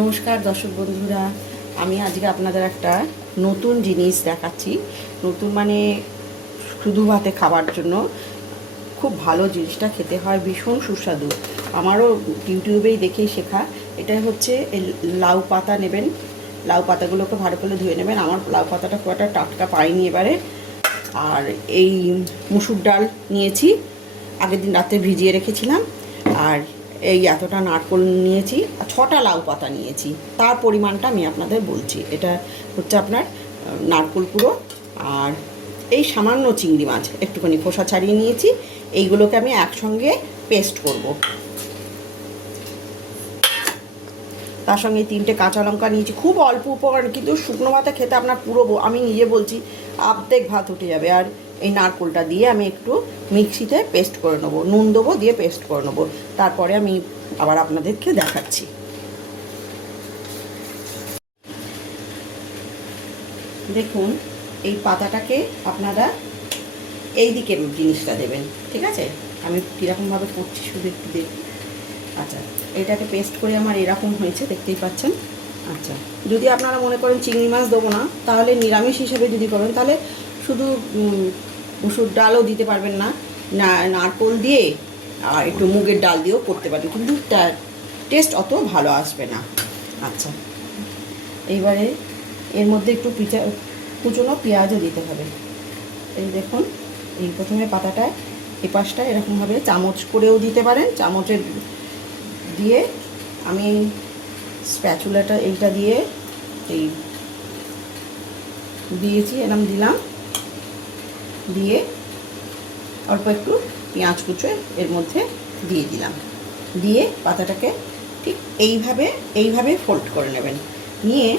নমস্কার দর্শক বন্ধুরা, আমি আজকে আপনাদের একটা নতুন জিনিস দেখাচ্ছি। নতুন মানে শুধু ভাতে খাবার জন্য খুব ভালো জিনিসটা, খেতে হয় ভীষণ সুস্বাদু। আমারও ইউটিউবেই দেখেই শেখা। এটাই হচ্ছে লাউ পাতা নেবেন, লাউ পাতাগুলোকে ভালো করে ধুয়ে নেবেন। আমার লাউ পাতাটা খুব একটা টাটকা পাইনি এবারে। আর এই মুসুর ডাল নিয়েছি, আগের দিন রাতে ভিজিয়ে রেখেছিলাম। আর এই এতটা নারকোল নিয়েছি, আর 6টা লাউ পাতা নিয়েছি। তার পরিমাণটা আমি আপনাদের বলছি। এটা হচ্ছে আপনার নারকোল কুড়ো, আর এই সামান্য চিংড়ি মাছ একটুখানি খোসা ছাড়িয়ে নিয়েছি। এইগুলোকে আমি একসঙ্গে পেস্ট করব। তার সঙ্গে 3টে কাঁচা লঙ্কা নিয়েছি, খুব অল্প উপকরণ, কিন্তু শুকনো ভাতে খেতে আপনার পুরো, আমি নিজে বলছি, অর্ধেক ভাত উঠে যাবে। আর এই নারকোলটা দিয়ে আমি একটু মিক্সিতে পেস্ট করে নেবো, নুন দেবো, দিয়ে পেস্ট করে নেবো। তারপরে আমি আবার আপনাদেরকে দেখাচ্ছি। দেখুন, এই পাতাটাকে আপনারা এই দিকের জিনিসটা দেবেন, ঠিক আছে? আমি কীরকমভাবে করছি শুধু একটু দেখুন। আচ্ছা, এটাকে পেস্ট করে আমার এরকম হয়েছে, দেখতেই পাচ্ছেন। আচ্ছা, যদি আপনারা মনে করেন চিংড়ি মাছ দেবো না, তাহলে নিরামিষ হিসেবে যদি করেন, তাহলে শুধু মুসুর ডালও দিতে পারবেন না, নারকোল দিয়ে আর একটু মুগের ডাল দিয়েও করতে পারেন, কিন্তু তার টেস্ট অত ভালো আসবে না। আচ্ছা, এইবারে এর মধ্যে একটু কুচনো পেঁয়াজও দিতে হবে। এই দেখুন, এই প্রথমে পাতাটায় এই পাশটা এরকমভাবে চামচ করেও দিতে পারেন, চামচের দিয়ে আমি স্প্যাচুলাটা এইটা দিয়ে এই দিয়েছি, এরকম দিলাম, দিয়ে অল্প একটু পেঁয়াজ কুচো এর মধ্যে দিয়ে দিলাম, দিয়ে পাতাটাকে ঠিক এইভাবে ফোল্ড করে নেবেন। নিয়ে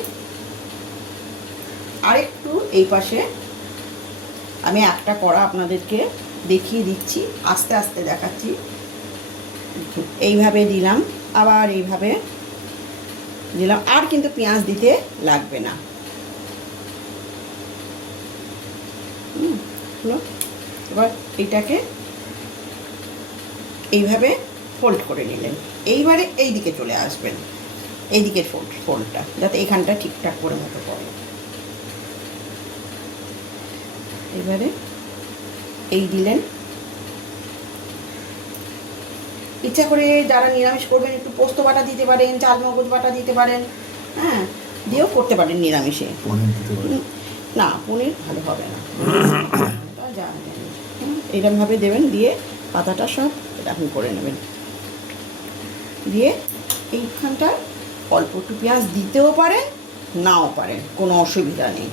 আরেকটু এই পাশে আমি একটা কড়া আপনাদেরকে দেখিয়ে দিচ্ছি, আস্তে আস্তে দেখাচ্ছি। এইভাবে দিলাম, আবার এইভাবে দিলাম, আর কিন্তু পেঁয়াজ দিতে লাগবে না। এবার এইটাকে এইভাবে ফোল্ড করে নিলেন। এইবারে এই দিকে চলে আসবেন, এই দিকের ফোল্ডটা যাতে এখানটা ঠিকঠাক করে মতো পড়ে। এবারে এই দিলেন। ইচ্ছা করে যারা নিরামিষ করবেন একটু পোস্ত বাটা দিতে পারেন, চাল মগজ বাটা দিতে পারেন, হ্যাঁ, দিয়েও করতে পারেন নিরামিষে। না, পনির ভালো হবে না, এইরকমভাবে দেবেন, দিয়ে পাতাটা সব এরকম করে নেবেন, দিয়ে এইখানটা অল্প একটু পেঁয়াজ দিতেও পারেন, নাও পারেন, কোনো অসুবিধা নেই।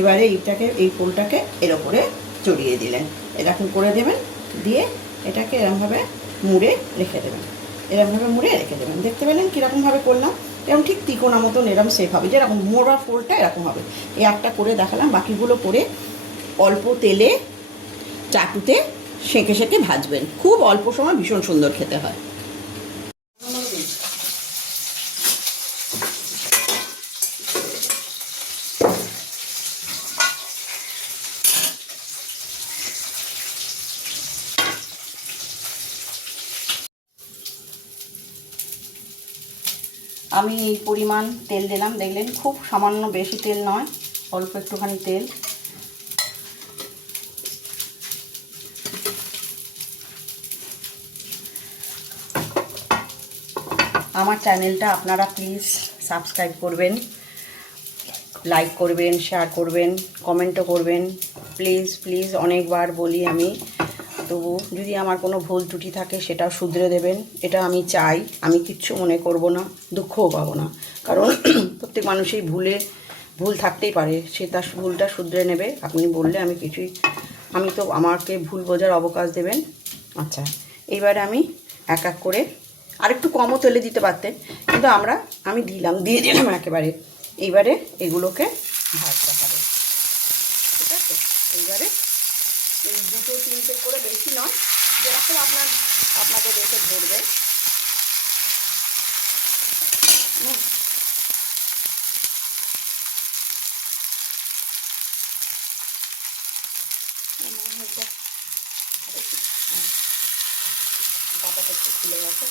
এবারে এইটাকে, এই ফুলটাকে এর ওপরে চড়িয়ে দিলেন, এরকম করে দেবেন, দিয়ে এটাকে এরকমভাবে মুড়ে রেখে দেবেন, এরকমভাবে মুড়ে রেখে দেবেন। দেখতে পেলেন কীরকমভাবে করলাম? এরকম ঠিক তিকোনা মতন এরকম শেপ হবে, যেরকম মোড়া ফুলটা এরকম হবে। এই একটা করে দেখালাম, বাকিগুলো করে অল্প তেলে চাটুতে সেঁকে সেঁকে ভাজবেন, খুব অল্প সময়, ভীষণ সুন্দর খেতে হয়। আমি এই পরিমাণ তেল দিলাম, দেখলেন, খুব সামান্য, বেশি তেল নয়, অল্প একটুখানি তেল। আমার চ্যানেলটা আপনারা প্লিজ সাবস্ক্রাইব করবেন, লাইক করবেন, শেয়ার করবেন, কমেন্টও করবেন, প্লিজ প্লিজ। অনেকবার বলি আমি, তবু যদি আমার কোনো ভুল ত্রুটি থাকে সেটাও শুধরে দেবেন, এটা আমি চাই। আমি কিচ্ছু মনে করব না, দুঃখও পাবো না, কারণ প্রত্যেক মানুষই ভুল থাকতেই পারে, সে তার ভুলটা শুধরে নেবে। আপনি বললে আমি কিছুই, আমি তো, আমাকে ভুল বোঝার অবকাশ দেবেন। আচ্ছা, এইবারে আমি এক এক করে, আরেকটু কমও তেলে দিতে পারতেন, কিন্তু আমি দিয়ে দিলাম একেবারে। এইবারে এগুলোকে ভাজতে হবে, ঠিক আছে? এইবারে এই 2-3টে করে, বেশি নয়, যেরকম আপনাদের রেখে ধরবে। পাতাটা একটু খুলে গেছে।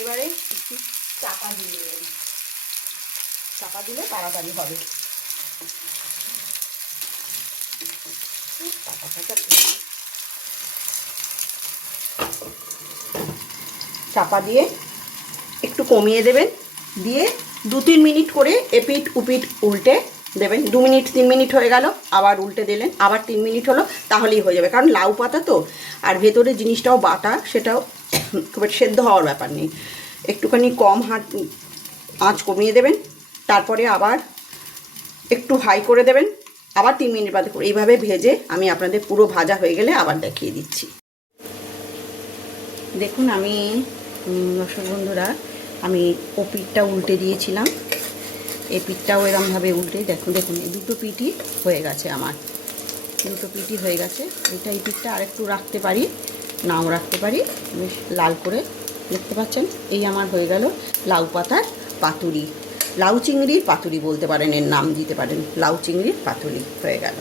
এবারে একটু চাপা দিয়ে দেবেন, চাপা দিলে তাড়াতাড়ি হবে। চাপা দিয়ে একটু কমিয়ে দেবেন, দিয়ে 2-3 মিনিট করে এপিট উপিট উল্টে দেবেন। 2 মিনিট 3 মিনিট হয়ে গেল, আবার উল্টে দিলেন, আবার 3 মিনিট হলো, তাহলেই হয়ে যাবে। কারণ লাউ পাতা তো, আর ভেতরে জিনিসটাও বাটা, সেটাও খুব সেদ্ধ হওয়ার ব্যাপার নেই। একটুখানি কম আঁচ কমিয়ে দেবেন, তারপরে আবার একটু হাই করে দেবেন, আবার 3 মিনিট বাদে করে এইভাবে ভেজে আমি আপনাদের পুরো ভাজা হয়ে গেলে আবার দেখিয়ে দিচ্ছি। দেখুন আমি দর্শক বন্ধুরা, আমি ও পিঠটা উল্টে দিয়েছিলাম, এই পিঠটাও এরমভাবে উল্টে দেখুন, এই দুটো পিঠই হয়ে গেছে আমার, দুটো পিঠই হয়ে গেছে। এই পিঠটা আরেকটু রাখতে পারি, নাও রাখতে পারি, বেশ লাল করে দেখতে পাচ্ছেন। এই আমার হয়ে গেল লাউ পাতার পাতুরি, লাউ চিংড়ির পাতুরি বলতে পারেন, এর নাম দিতে পারেন, লাউ চিংড়ির পাতুরি হয়ে গেল।